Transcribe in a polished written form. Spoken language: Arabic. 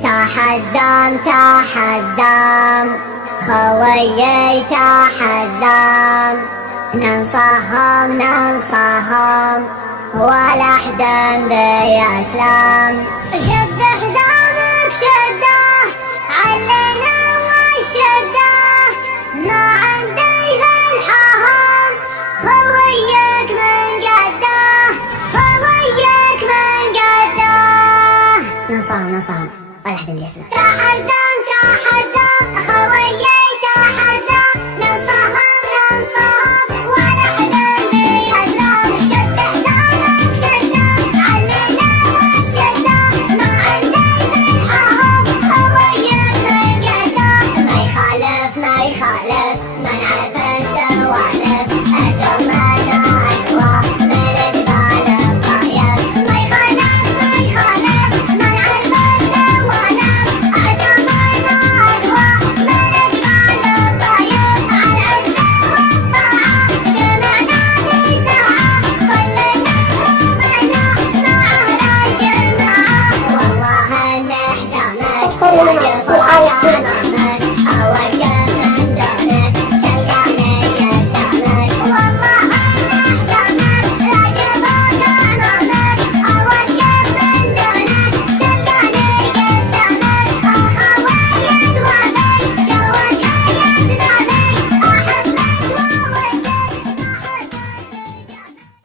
تحزم تحزم خويي تحزم، ننصهم ننصهم ولا حدا بيسلم. شد حزامك شده علينا والشده، ما عندي الحهم خويك من قده، خويك من قده. ننصهم ولا حدا بيسلم. تحزم تحزم خويي